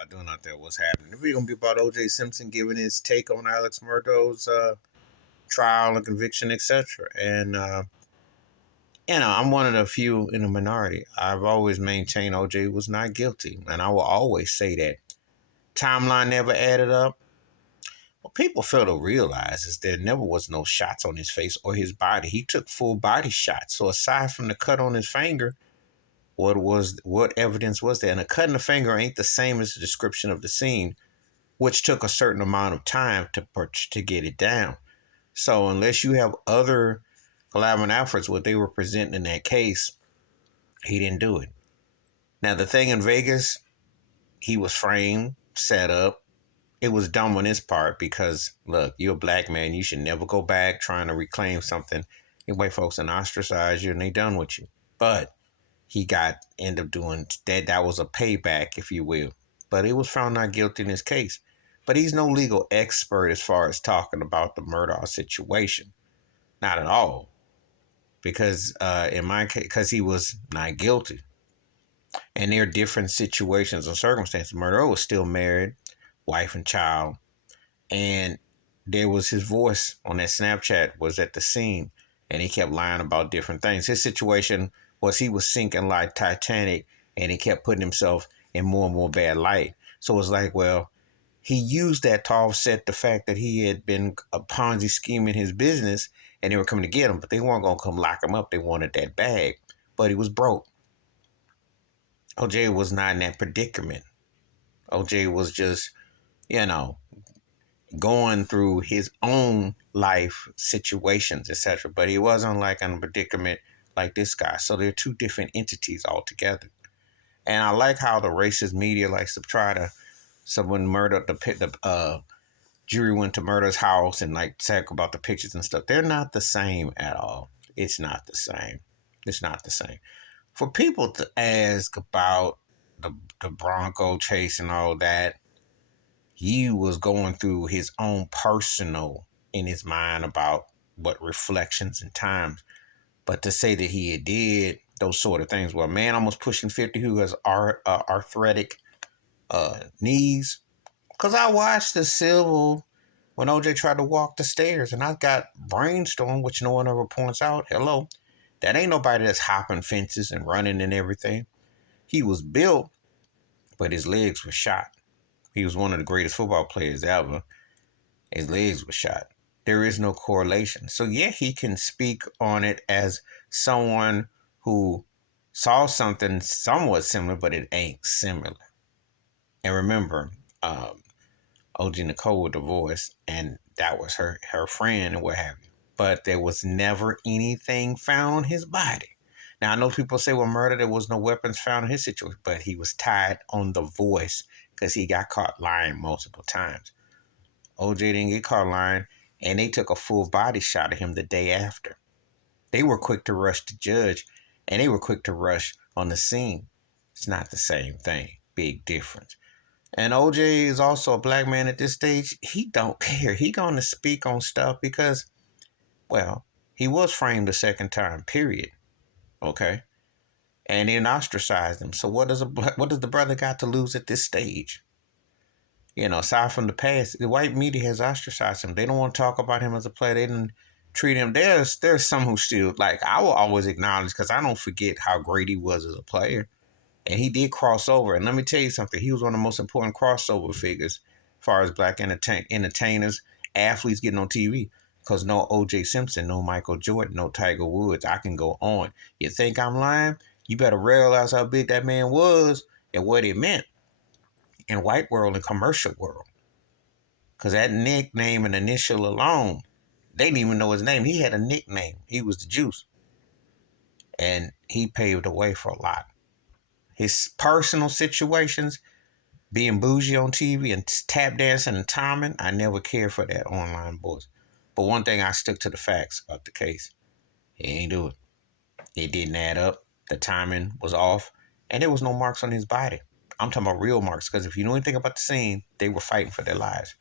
y'all doing out there? What's happening? We're gonna be about O.J. Simpson giving his take on Alex Murdaugh's trial and conviction, etc. And I'm one of the few in the minority. I've always maintained O.J. was not guilty, and I will always say that. Timeline never added up. What people fail to realize is there never was no shots on his face or his body. He took full body shots. So aside from the cut on his finger, what evidence was there? And a cut in the finger ain't the same as the description of the scene, which took a certain amount of time to get it down. So unless you have other collaborative efforts, what they were presenting in that case, he didn't do it. Now the thing in Vegas, he was framed, set up. It was dumb on his part because look, you're a black man, you should never go back trying to reclaim something. And white folks and ostracize you and they done with you. But he ended up doing that. That was a payback, if you will. But he was found not guilty in his case. But he's no legal expert as far as talking about the Murdaugh situation. Not at all. Because in my case, because he was not guilty. And there are different situations and circumstances. Murdaugh was still married, wife and child. And there was his voice on that Snapchat was at the scene. And he kept lying about different things. His situation was he was sinking like Titanic and he kept putting himself in more and more bad light. So it's like, well, he used that to offset the fact that he had been a Ponzi scheme in his business and they were coming to get him, but they weren't going to come lock him up. They wanted that bag, but he was broke. OJ was not in that predicament. OJ was just, going through his own life situations, etc. But he wasn't like in a predicament like this guy. So they're two different entities altogether. And I like how the racist media likes to try to, someone murdered the jury went to Murdaugh's house and like talk about the pictures and stuff. They're not the same at all. It's not the same. It's not the same. For people to ask about the Bronco chase and all that, he was going through his own personal in his mind about what reflections and times. But to say that he did those sort of things, well, a man almost pushing 50 who has arthritic knees. Because I watched the civil when OJ tried to walk the stairs and I got brainstorm, which no one ever points out. Hello, that ain't nobody that's hopping fences and running and everything. He was built, but his legs were shot. He was one of the greatest football players ever. His legs were shot. There is no correlation. So yeah, he can speak on it as someone who saw something somewhat similar, but it ain't similar. And remember, OG Nicole were divorced, and that was her friend and what have you. But there was never anything found on his body. Now, I know people say, well, murder, there was no weapons found in his situation, but he was tied on the voice because he got caught lying multiple times. OJ didn't get caught lying, and they took a full body shot of him the day after. They were quick to rush the judge, and they were quick to rush on the scene. It's not the same thing. Big difference. And OJ is also a black man at this stage. He don't care. He going to speak on stuff because, well, he was framed a second time, period. Okay? And then ostracized him. So what does the brother got to lose at this stage? Aside from the past, the white media has ostracized him. They don't want to talk about him as a player. They didn't treat him. There's some who still, like, I will always acknowledge, because I don't forget how great he was as a player. And he did cross over. And let me tell you something. He was one of the most important crossover figures as far as black entertainers, athletes getting on TV. Because no O.J. Simpson, no Michael Jordan, no Tiger Woods. I can go on. You think I'm lying? You better realize how big that man was and what it meant in white world and commercial world. Because that nickname and initial alone, they didn't even know his name. He had a nickname. He was the Juice. And he paved the way for a lot. His personal situations, being bougie on TV and tap dancing and timing, I never cared for that online voice. But one thing, I stuck to the facts about the case. He ain't do it. It didn't add up. The timing was off. And there was no marks on his body. I'm talking about real marks, because if you know anything about the scene, they were fighting for their lives.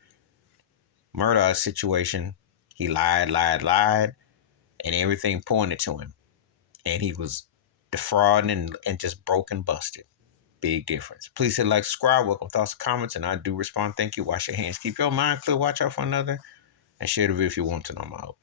Murdaugh's situation, he lied, and everything pointed to him. And he was defrauding and just broke and busted. Big difference. Please hit like, subscribe, welcome thoughts and comments, and I do respond. Thank you. Wash your hands. Keep your mind clear. Watch out for another. And share the video if you want to know. I'm out.